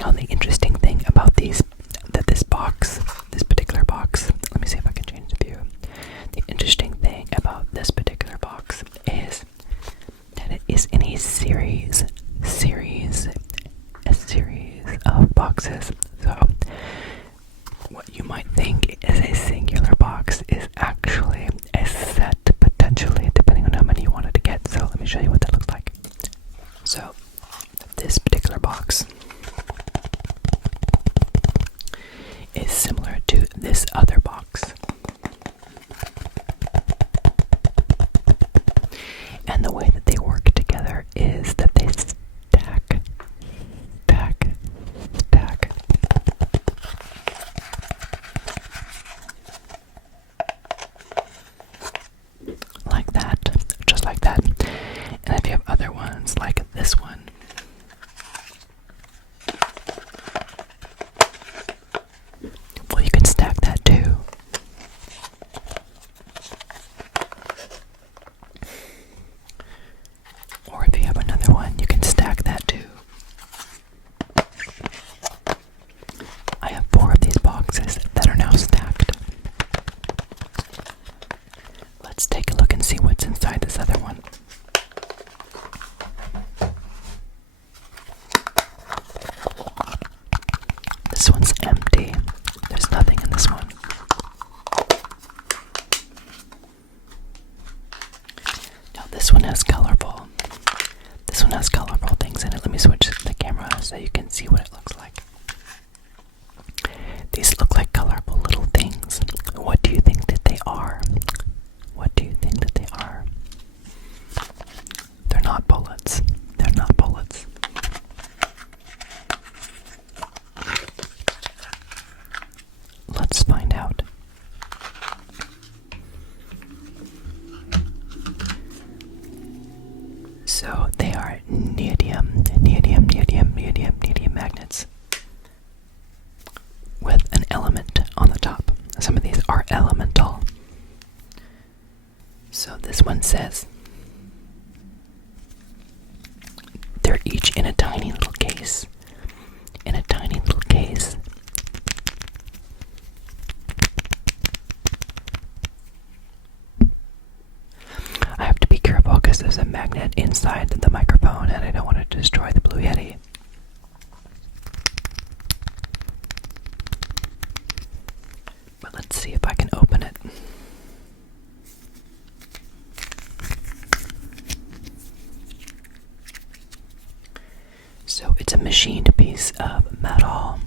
Now, the interesting thing about this particular box, let me see if I can change the view. The interesting thing about this particular box is that it is in a series of boxes. So, what you might think is a singular box is actually a set, potentially, depending on how many you wanted to get. So, let me show you what that looks like. So, this particular box is similar to this other box. And the way that they work together is that they stack. Like that, just like that. And if you have other ones like this one, well, you can stack that too. Or if you have another one, you can stack that too. I have 4 of these boxes that are now stacked. Let's take a look and see what's inside this other one. This one's empty. There's nothing in this one. Now this one has colorful. This one has colorful things in it. Let me switch the camera so you can see what it looks like. These look like colorful little things. What do you think that they are? What do you think that they are? They're not bullets. They're not bullets. Let's find out. So they are neodymium magnets with an element on the top. Some of these are elemental. So this one says they're each in a tiny little case. In a tiny little case. I have to be careful because there's a magnet inside the microphone and I don't want to destroy the Blue Yeti. But let's see if I can open it. So it's a machined piece of metal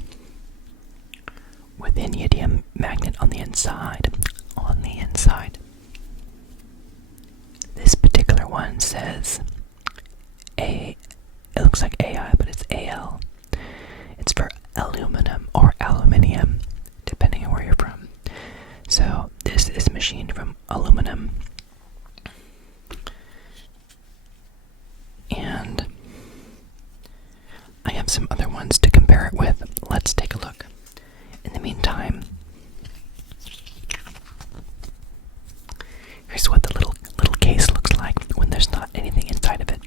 with an iridium magnet on the inside. This particular one says it looks like AI, but it's AL. It's for aluminum or aluminium, depending on where you're from. So this is machined from aluminum. And I have some other ones to compare it with. Let's take a look. In the meantime, here's what the little case looks like when there's not anything inside of it.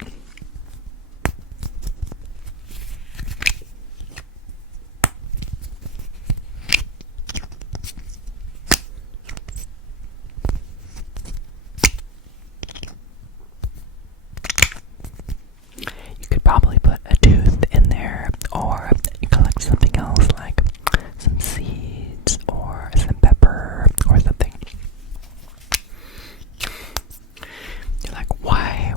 You could probably put a tooth in there, or collect something else like some seeds or some pepper or something. You're like, why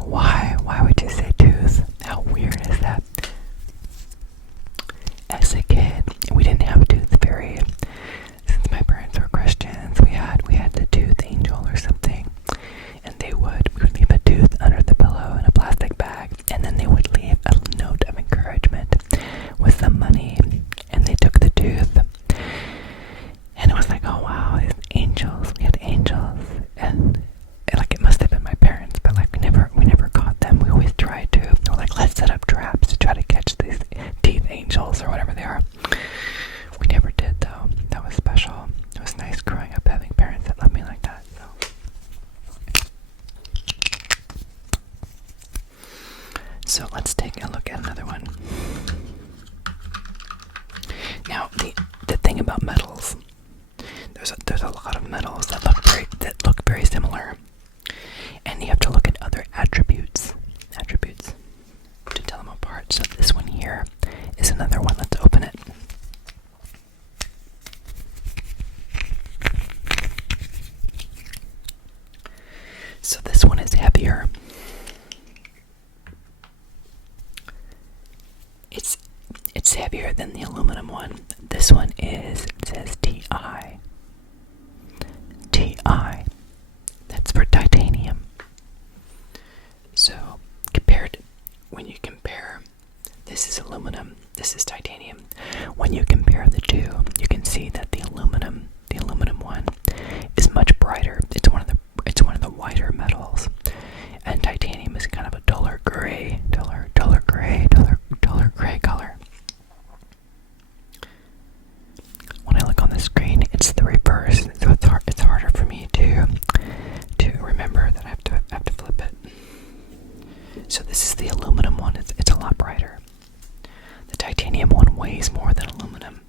heavier than the aluminum one. This one is, it says Ti. Ti. That's for titanium. So, when you compare, this is aluminum, this is titanium. When you compare the two, you can see that the aluminum one is much brighter. It's one of the whiter metals, and titanium is kind of a duller gray color. When I look on the screen, it's the reverse, so it's harder for me to remember that I have to flip it. So this is the aluminum one. It's a lot brighter. The titanium one weighs more than aluminum,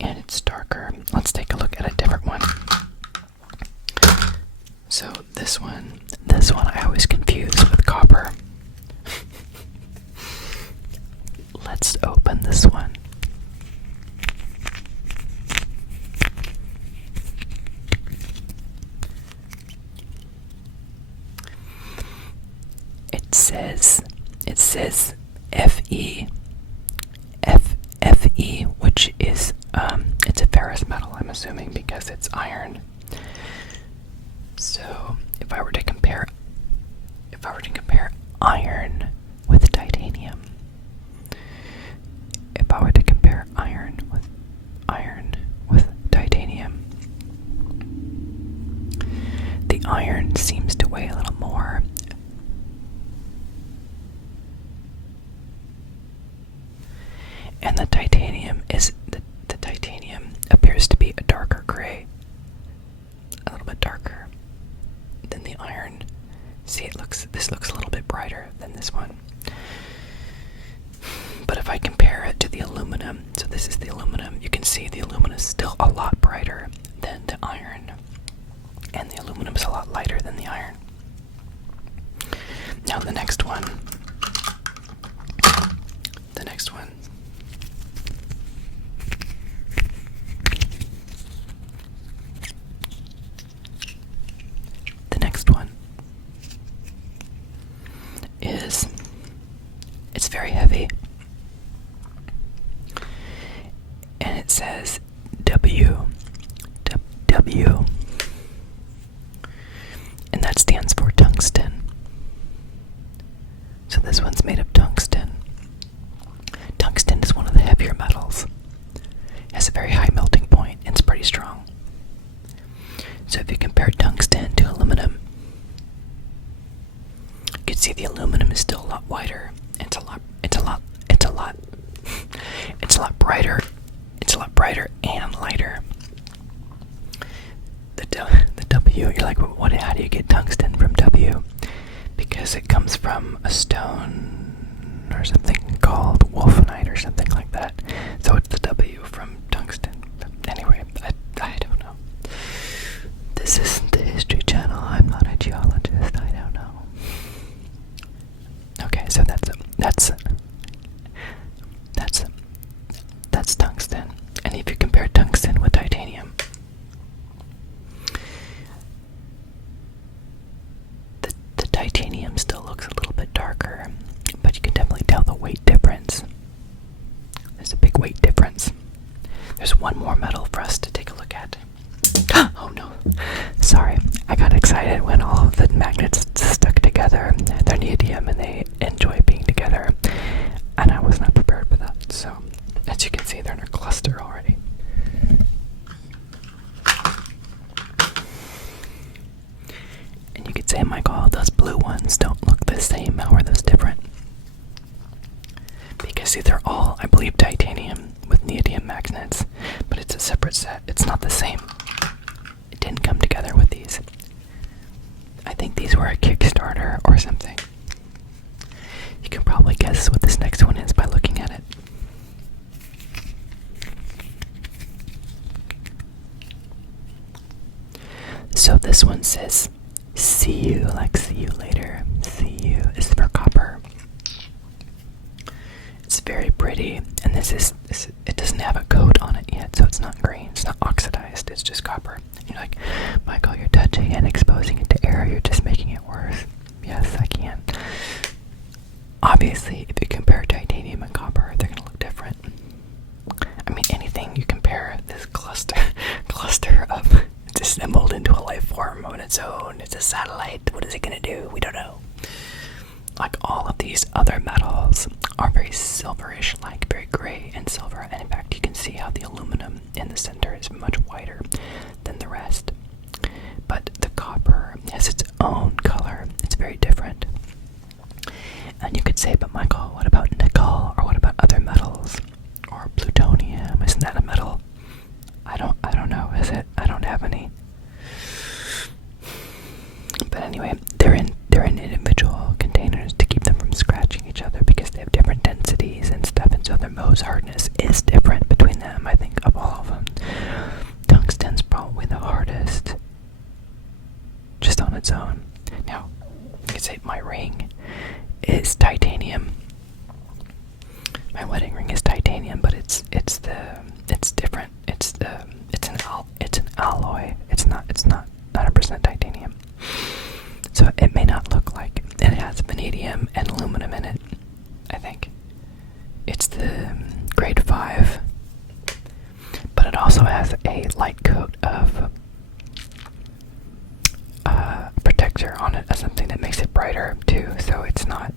and it's darker. Let's take a look at a different one. So this one I always confuse with copper. Let's open this one. It says Fe, which is it's a ferrous metal, I'm assuming, because it's iron. So if I were to compare iron with titanium, the iron seems to weigh a little more. And the titanium appears to be a darker gray, a little bit darker than the iron. See, this looks a little bit brighter than this one. But if I compare it to the aluminum, so this is the aluminum, you can see the aluminum is still a lot brighter than the iron, and the aluminum is a lot lighter than the iron. Now the next one. The next one is, it's very heavy, and it says W, and that stands for tungsten. So this one's made of tungsten. Tungsten is one of the heavier metals. It has a very high melting point and it's pretty strong. So if you compare tungsten to aluminum, you can see the aluminum is still a lot whiter. It's a lot brighter. It's a lot brighter and lighter. The W, you're like, well, how do you get tungsten from W? Because it comes from a stone or something called wolfenite or something like that. So it's the W from tungsten. But anyway, I don't know. This isn't the History Channel. I'm not a geologist. I don't know. Okay, so that's tungsten. And if you compare tungsten with titanium, the titanium still looks a little bit darker, but you can definitely tell the weight difference. There's a big weight difference. There's one more metal for us to take a look at. Oh no, sorry, I got excited when all of the magnets stuck together. They're neodymium and they enjoy being together, and I was not prepared for that. So as you can see, they're in a cluster already. And you could say, Michael, those blue ones don't look the same. How are those different? Because these are all, I believe, titanium with neodymium magnets, but it's a separate set. It's not the same. It didn't come together with these. I think these were a Kickstarter or something. You can probably guess what this next one is by looking at it. So this one says, see you, like see you later. See you is for copper. It's very pretty, and it doesn't have a coat on it yet, so it's not green, it's not oxidized, it's just copper. And you're like, Michael, you're touching and exposing it to air, you're just making it worse. Yes, I can. Obviously, if you compare titanium and copper, they're going to look different. zone. It's a satellite. What is it gonna do? We don't know. Like all of these other metals are very silverish, like very gray and silver. And in fact, you can see how the aluminum in the center is much whiter than the rest. But the copper has its own color. It's very different. And you could say, but Michael, what about nickel? Or what about other metals? Or plutonium? Isn't that a metal? I don't know, is it? I don't have any. But anyway, they're in individual containers to keep them from scratching each other because they have different densities and stuff, and so their Mohs hardness is different between them, I think, of all of them. Tungsten's probably the hardest, just on its own. Now, you could say my ring is titanium. My wedding ring is titanium, but it's different. It's an alloy. It's not 100% titanium. So it may not look like it has vanadium and aluminum in it. I think it's the grade 5, but it also has a light coat of protector on it as something that makes it brighter too. So it's not.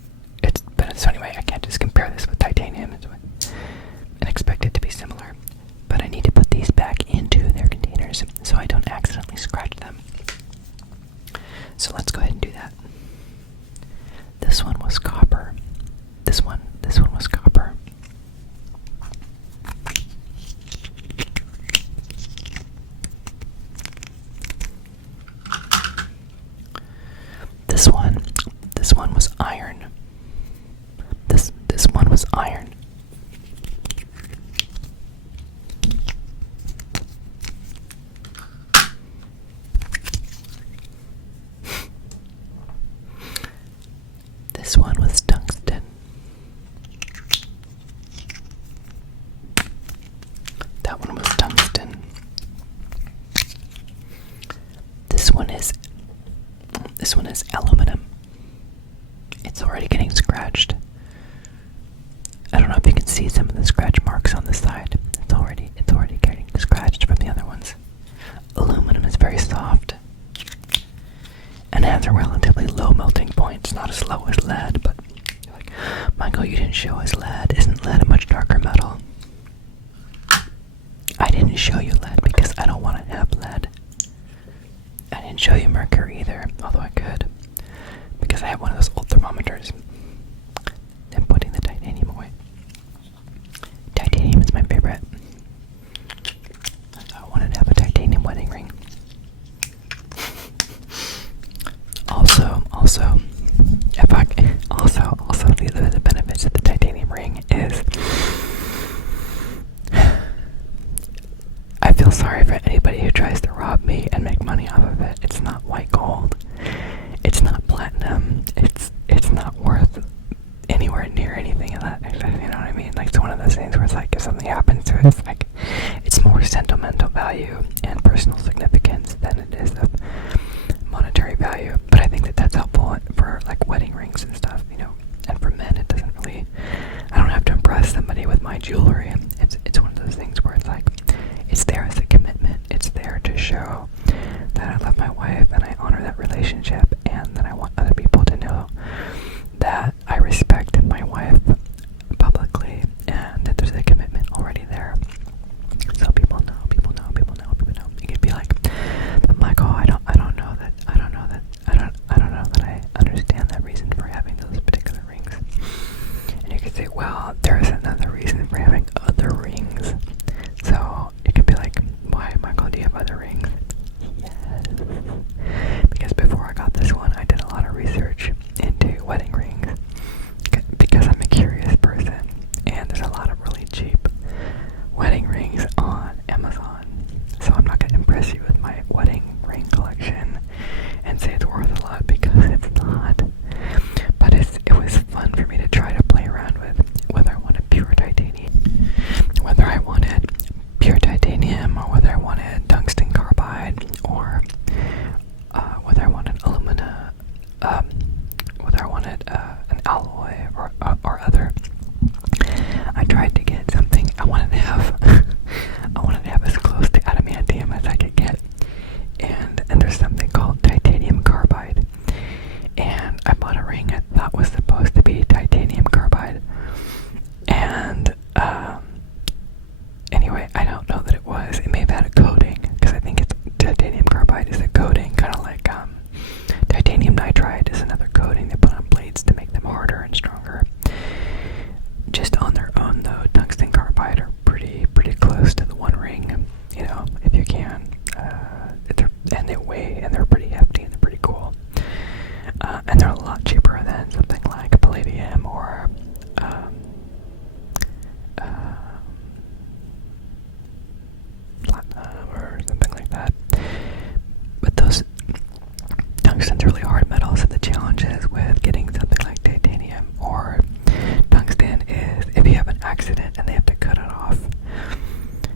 So anyway, I can't just compare this with titanium and expect it to be similar. But I need to put these back into their containers so I don't accidentally scratch them. So let's go ahead and do that. This one was copper. This one was copper. This one was iron. This one was iron. This one was tungsten. That one was tungsten. This one is aluminum. It's already getting scratched. I don't know if you can see some of the scratch marks on the side. It's already getting scratched from the other ones. Aluminum is very soft and has a relatively low melting point. It's not as low as lead, but you're like, Michael, you didn't show us lead. Isn't lead a much darker metal? I didn't show you lead because I don't want to have lead. I didn't show you mercury either, although I could, because I have one of those old thermometers. I'm putting the titanium away. Titanium is my favorite. So I wanted to have a titanium wedding ring. Also, the benefits of the titanium ring is I feel sorry for anybody who tries to rob me and make money off of it. It's not white gold. It's not platinum. It's not worth anywhere near anything of that. You know what I mean? Like, it's one of those things where it's like, if something happens to it, it's like, it's more sentimental value and personal significance than it is of monetary value. But I think that that's helpful for like wedding rings and stuff, you know. And for men, it doesn't really, I don't have to impress somebody with my jewelry. It's one of those things where it's like, it's there as a commitment. It's there to show that I love my wife and I honor that relationship, and that I want other people to know that I respect my wife publicly, and that there's a commitment already there. So people know. You could be like, but Michael, I don't know that I understand that reason for having those particular rings. And you could say, well, there is another reason for having other rings. So you could be like, why, Michael, do you have other rings? Yes. Because before I got this one, I did a lot of research into wedding rings. Because I'm a curious person. And there's a lot of really cheap wedding rings on Amazon. So I'm not going to impress you with my wedding ring collection and say it's worth a lot, because it's not. But it was fun for me to try to play around with whether I want a pure an accident and they have to cut it off.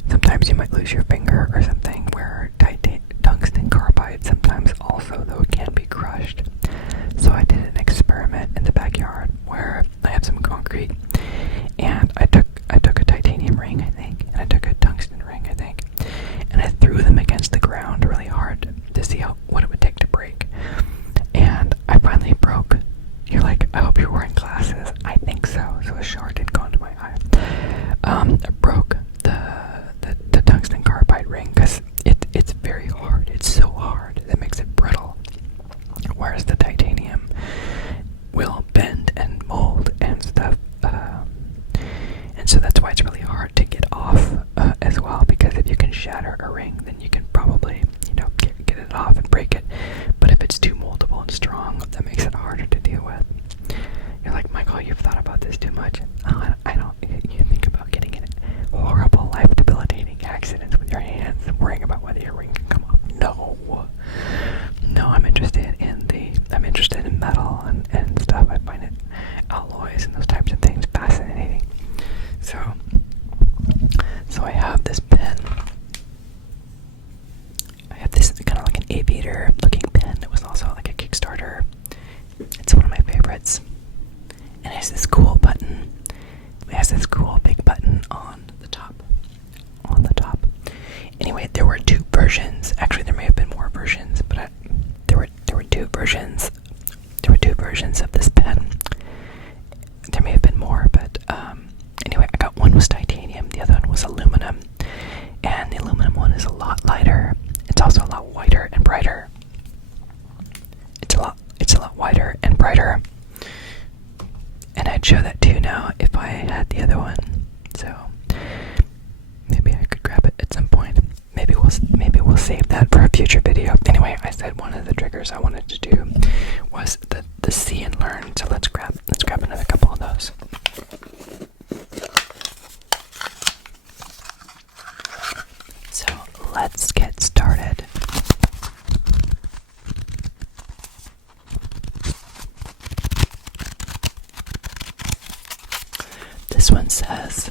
Sometimes you might lose your finger or something, where tungsten carbide sometimes also, though, it can be crushed. So I did an experiment in the backyard where I have some concrete, and I took a titanium ring, I think, and I took a tungsten ring, I think, and I threw them against the ground really hard to see what it would take to break. And I finally broke. You're like, I hope you're wearing glasses. I think so. So a shard didn't go into my eye. I broke the tungsten carbide ring because it's very hard. It's so hard that makes it brittle. Whereas the titanium will bend and mold and stuff. And so that's why it's really hard to get off as well, because if you can shatter a ring, then you can probably, get it off and break it. But if it's too moldable and strong, that makes it harder to deal with. You're like, Michael, you've thought about this too much. Oh, I don't. You think about getting in horrible, life-debilitating accidents with your hands and worrying about whether your ring can come off. No, I'm interested in metal and stuff. I find it, alloys and those types of things, fascinating. So I have this pen. I have this kind of like an aviator looking pen. It was also like a Kickstarter. It's one of my favorites. And it has this cool button. It has this cool big button on the top. Anyway, there were two versions. Actually, there may have been more versions, but there were two versions. There were two versions of this pen. There may have been more, but anyway, I got one was titanium, the other one was aluminum, and the aluminum one is a lot lighter. It's also a lot whiter and brighter. It's a lot whiter and brighter. And I'd show that to you now if I had the other one. So maybe I could grab it at some point. Maybe we'll save that for a future video. Anyway, I said one of the triggers I wanted to do was the see and learn. So let's grab another couple of those. So let's get started. This one says,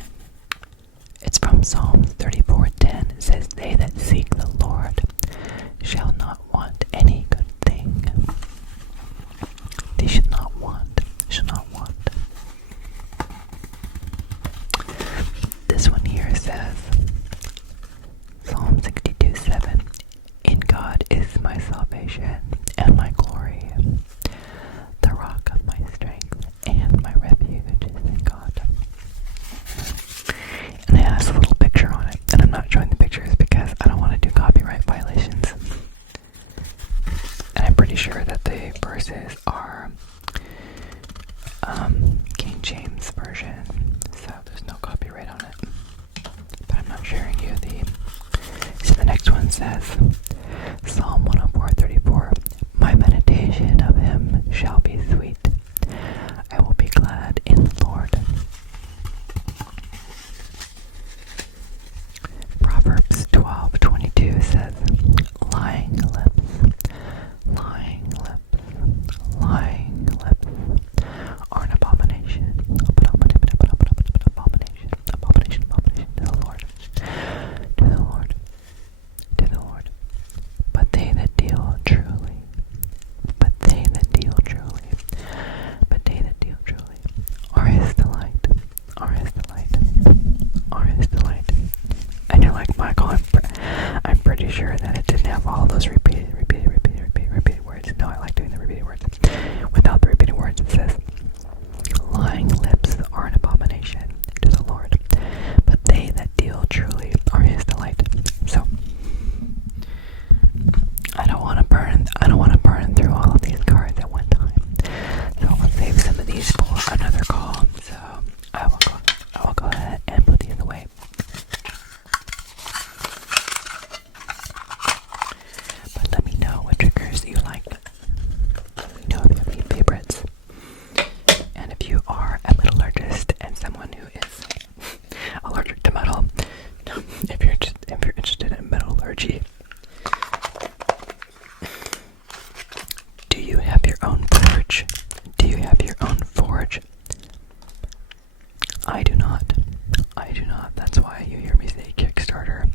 it's from Psalms 34:10. It says, "They that seek the Lord shall not want any good thing." They shall not want. This one here says, Psalm 62:7, "In God is my salvation and my glory. The rock of my strength and my refuge is in God." And it has a little picture on it, and I'm not showing the pictures because I don't want to do copyright violations. And I'm pretty sure that the verses are King James version, so there's no copyright on it. But I'm not sharing you So the next one says, Psalm 104:34, "My meditation of him shall be sweet. I will be glad in the Lord." Proverbs 12:22 says, lying lips are an abomination to the Lord. But they that deal truly are his delight. And you're like, Michael, I'm pretty sure that it didn't have all those repeated words. No, I like doing the repeated words. Without the repeated words, it says, lying lips are an abomination to the Lord, but they that deal truly are his delight. So I don't want to burn through all of these cards at one time. So I'll save some of these for another call. So I will go ahead and put these away. I do not. That's why you hear me say Kickstarter.